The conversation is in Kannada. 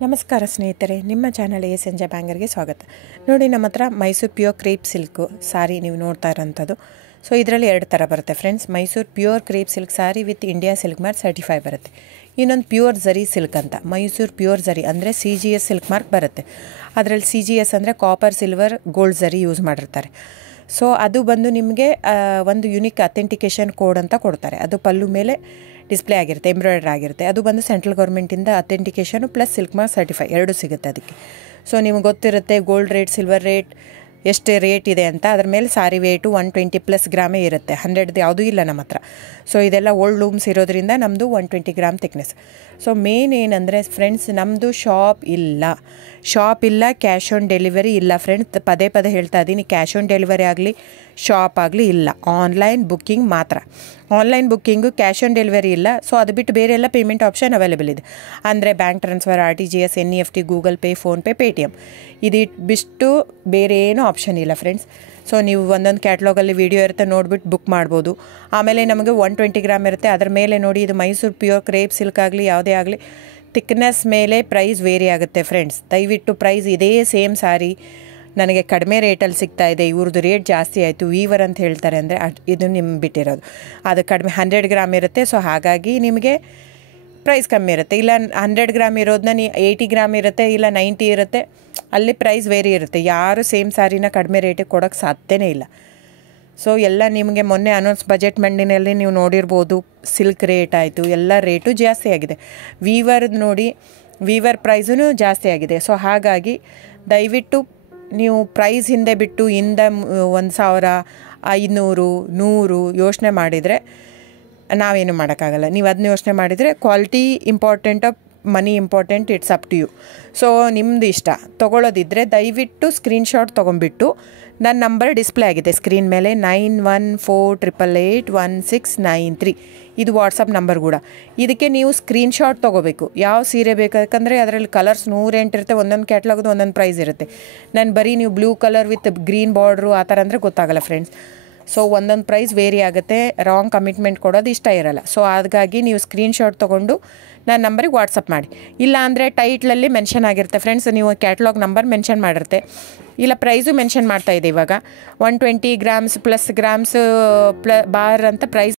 ನಮಸ್ಕಾರ ಸ್ನೇಹಿತರೆ, ನಿಮ್ಮ ಚಾನಲ್ ಎ ಸಂಜೆ ಬ್ಯಾಂಗರ್ಗೆ ಸ್ವಾಗತ. ನೋಡಿ, ನಮ್ಮ ಹತ್ರ ಮೈಸೂರು ಪ್ಯೂರ್ ಕ್ರೇಪ್ ಸಿಲ್ಕು ಸಾರಿ ನೀವು ನೋಡ್ತಾ ಇರೋಂಥದ್ದು. ಸೊ ಇದರಲ್ಲಿ ಎರಡು ಥರ ಬರುತ್ತೆ friends. Mysuru pure crepe silk sorry with India silk mark certify ಬರುತ್ತೆ. ಇನ್ನೊಂದು ಪ್ಯೂರ್ ಝರಿ ಸಿಲ್ಕ್ ಅಂತ, ಮೈಸೂರು ಪ್ಯೂರ್ ಝರಿ ಅಂದರೆ CGS ಸಿಲ್ಕ್ ಮಾರ್ಕ್ ಬರುತ್ತೆ. ಅದರಲ್ಲಿ CGS ಅಂದರೆ ಕಾಪರ್, ಸಿಲ್ವರ್, ಗೋಲ್ಡ್ ಝರಿ ಯೂಸ್ ಮಾಡಿರ್ತಾರೆ. ಸೊ ಅದು ಬಂದು ನಿಮಗೆ ಒಂದು ಯುನಿಕ್ ಅಥೆಂಟಿಕೇಷನ್ ಕೋಡ್ ಅಂತ ಕೊಡ್ತಾರೆ. ಅದು ಪಲ್ಲು ಮೇಲೆ ಡಿಸ್ಪ್ಲೇ ಆಗಿರುತ್ತೆ, ಎಂಬ್ರಾಯ್ಡ್ರಿ ಆಗಿರುತ್ತೆ. ಅದು ಬಂದು ಸೆಂಟ್ರಲ್ ಗೌರ್ಮೆಂಟಿಂದ ಅಥೆಂಟಿಕೇಷನು ಪ್ಲಸ್ ಸಿಲ್ಕ್ ಮಾರ್ಕ್ ಸರ್ಟಿಫೈ ಎರಡೂ ಸಿಗುತ್ತೆ ಅದಕ್ಕೆ. ಸೊ ನಿಮಗೆ ಗೊತ್ತಿರುತ್ತೆ ಗೋಲ್ಡ್ ರೇಟ್, ಸಿಲ್ವರ್ ರೇಟ್ ಎಷ್ಟು ರೇಟ್ ಇದೆ ಅಂತ. ಅದ್ರ ಮೇಲೆ ಸಾರಿ ವೇಟು 120+ ಗ್ರಾಮೇ ಇರುತ್ತೆ, 100 ಯಾವುದೂ ಇಲ್ಲ ನಮ್ಮ ಹತ್ರ. ಸೊ ಇದೆಲ್ಲ ಓಲ್ಡ್ ಲೂಮ್ಸ್ ಇರೋದ್ರಿಂದ ನಮ್ಮದು 120 ಗ್ರಾಮ್ ಥಿಕ್ನೆಸ್. ಸೊ ಮೇನ್ ಏನಂದರೆ ಫ್ರೆಂಡ್ಸ್, ನಮ್ಮದು ಶಾಪ್ ಇಲ್ಲ, ಕ್ಯಾಶ್ ಆನ್ ಡೆಲಿವರಿ ಇಲ್ಲ ಫ್ರೆಂಡ್ಸ್. ಪದೇ ಹೇಳ್ತಾ ಇದ್ದೀನಿ, ಕ್ಯಾಶ್ ಆನ್ ಡೆಲಿವರಿ ಆಗಲಿ ಶಾಪ್ ಆಗಲಿ ಇಲ್ಲ, ಆನ್ಲೈನ್ ಬುಕ್ಕಿಂಗ್ ಮಾತ್ರ. Online booking, cash on delivery ಇಲ್ಲ. ಸೊ ಅದು ಬಿಟ್ಟು ಬೇರೆ ಎಲ್ಲ ಪೇಮೆಂಟ್ ಆಪ್ಷನ್ ಅವೈಲೇಬಲ್ ಇದೆ. ಅಂದರೆ bank transfer, RTGS, NEFT, Google pay, PhonePe, Paytm. ಇದು ಬಿಟ್ಟು ಬೇರೆ ಏನೂ ಆಪ್ಷನ್ ಇಲ್ಲ ಫ್ರೆಂಡ್ಸ್. ಸೊ ನೀವು ಒಂದೊಂದು ಕ್ಯಾಟ್ಲಾಗಲ್ಲಿ ವೀಡಿಯೋ ಇರುತ್ತೆ, ನೋಡಿಬಿಟ್ಟು ಬುಕ್ ಮಾಡ್ಬೋದು. ಆಮೇಲೆ ನಮಗೆ 120 ಗ್ರಾಮ್ ಇರುತ್ತೆ. ಅದರ ಮೇಲೆ ನೋಡಿ, ಇದು ಮೈಸೂರು ಪ್ಯೂರ್ ಕ್ರೇಪ್ ಸಿಲ್ಕ್ ಆಗಲಿ ಯಾವುದೇ ಆಗಲಿ ಥಿಕ್ನೆಸ್ ಮೇಲೆ ಪ್ರೈಸ್ ವೇರಿ ಆಗುತ್ತೆ ಫ್ರೆಂಡ್ಸ್. ದಯವಿಟ್ಟು ಪ್ರೈಸ್ ಇದೇ ಸೇಮ್ ಸಾರಿ ನನಗೆ ಕಡಿಮೆ ರೇಟಲ್ಲಿ ಸಿಗ್ತಾ ಇದೆ, ಇವ್ರದ್ದು ರೇಟ್ ಜಾಸ್ತಿ ಆಯಿತು ವೀವರ್ ಅಂತ ಹೇಳ್ತಾರೆ ಅಂದರೆ ಇದು ನಿಮ್ಮ ಬಿಟ್ಟಿರೋದು. ಅದು ಕಡಿಮೆ 100 ಗ್ರಾಮ್ ಇರುತ್ತೆ. ಸೊ ಹಾಗಾಗಿ ನಿಮಗೆ ಪ್ರೈಸ್ ಕಮ್ಮಿ ಇರುತ್ತೆ. ಇಲ್ಲ 100 ಗ್ರಾಮ್ ಇರೋದನ್ನ 80 ಗ್ರಾಮ್ ಇರುತ್ತೆ, ಇಲ್ಲ 90 ಇರುತ್ತೆ, ಅಲ್ಲಿ ಪ್ರೈಸ್ ವೇರಿ ಇರುತ್ತೆ. ಯಾರು ಸೇಮ್ ಸಾರಿನ ಕಡಿಮೆ ರೇಟಿಗೆ ಕೊಡೋಕ್ಕೆ ಸಾಧ್ಯನೇ ಇಲ್ಲ. ಸೊ ಎಲ್ಲ ನಿಮಗೆ ಮೊನ್ನೆ ಅನೌನ್ಸ್ ಬಜೆಟ್ ಮಂಡಿನಲ್ಲಿ ನೀವು ನೋಡಿರ್ಬೋದು, ಸಿಲ್ಕ್ ರೇಟ್ ಆಯಿತು, ಎಲ್ಲ ರೇಟು ಜಾಸ್ತಿ ಆಗಿದೆ. ವೀವರ್ದು ನೋಡಿ, ವೀವರ್ ಪ್ರೈಸೂ ಜಾಸ್ತಿ ಆಗಿದೆ. ಸೊ ಹಾಗಾಗಿ ದಯವಿಟ್ಟು ನೀವು ಪ್ರೈಸ್ ಹಿಂದೆ ಬಿಟ್ಟು 1,000, 500, 100 ಯೋಚನೆ ಮಾಡಿದರೆ ನಾವೇನು ಮಾಡೋಕ್ಕಾಗಲ್ಲ. ನೀವು ಅದನ್ನ ಯೋಚನೆ ಮಾಡಿದರೆ quality important, money important, it's up to you. So ನಿಮ್ಮದು ಇಷ್ಟ. ತೊಗೊಳ್ಳೋದಿದ್ದರೆ ದಯವಿಟ್ಟು ಸ್ಕ್ರೀನ್ಶಾಟ್ ತೊಗೊಂಬಿಟ್ಟು, ನನ್ನ ನಂಬರ್ ಡಿಸ್ಪ್ಲೇ ಆಗಿದೆ ಸ್ಕ್ರೀನ್ ಮೇಲೆ, 9148881693. ಇದು ವಾಟ್ಸಪ್ ನಂಬರ್ ಕೂಡ. ಇದಕ್ಕೆ ನೀವು ಸ್ಕ್ರೀನ್ಶಾಟ್ ತೊಗೋಬೇಕು. ಯಾವ ಸೀರೆ ಬೇಕು, ಯಾಕಂದರೆ ಅದರಲ್ಲಿ ಕಲರ್ಸ್ 108 ಇರುತ್ತೆ, ಒಂದೊಂದು ಕ್ಯಾಟ್ಲಾಗದು ಒಂದೊಂದು ಪ್ರೈಸ್ ಇರುತ್ತೆ. ನಾನು ಬರೀ ನೀವು blue colour with green border ಆ ಥರ ಅಂದರೆ ಗೊತ್ತಾಗಲ್ಲ ಫ್ರೆಂಡ್ಸ್. ಸೊ ಒಂದೊಂದು ಪ್ರೈಸ್ ವೇರಿ ಆಗುತ್ತೆ, ರಾಂಗ್ ಕಮಿಟ್ಮೆಂಟ್ ಕೊಡೋದು ಇಷ್ಟ ಇರಲ್ಲ. ಸೊ ಹಾಗಾಗಿ ನೀವು ಸ್ಕ್ರೀನ್ಶಾಟ್ ತೊಗೊಂಡು ನನ್ನ ನಂಬರಿಗೆ ವಾಟ್ಸಪ್ ಮಾಡಿ. ಇಲ್ಲ ಅಂದರೆ ಟೈಟ್ಲಲ್ಲಿ ಮೆನ್ಷನ್ ಆಗಿರುತ್ತೆ ಫ್ರೆಂಡ್ಸ್, ನೀವು ಕ್ಯಾಟ್ಲಾಗ್ ನಂಬರ್ ಮೆನ್ಷನ್ ಮಾಡಿರುತ್ತೆ, ಇಲ್ಲ ಪ್ರೈಸು ಮೆನ್ಷನ್ ಮಾಡ್ತಾಯಿದೆ. ಇವಾಗ 120 ಗ್ರಾಮ್ಸ್ + ಗ್ರಾಮ್ಸ್ ಬಾರ್ ಅಂತ ಪ್ರೈಸ್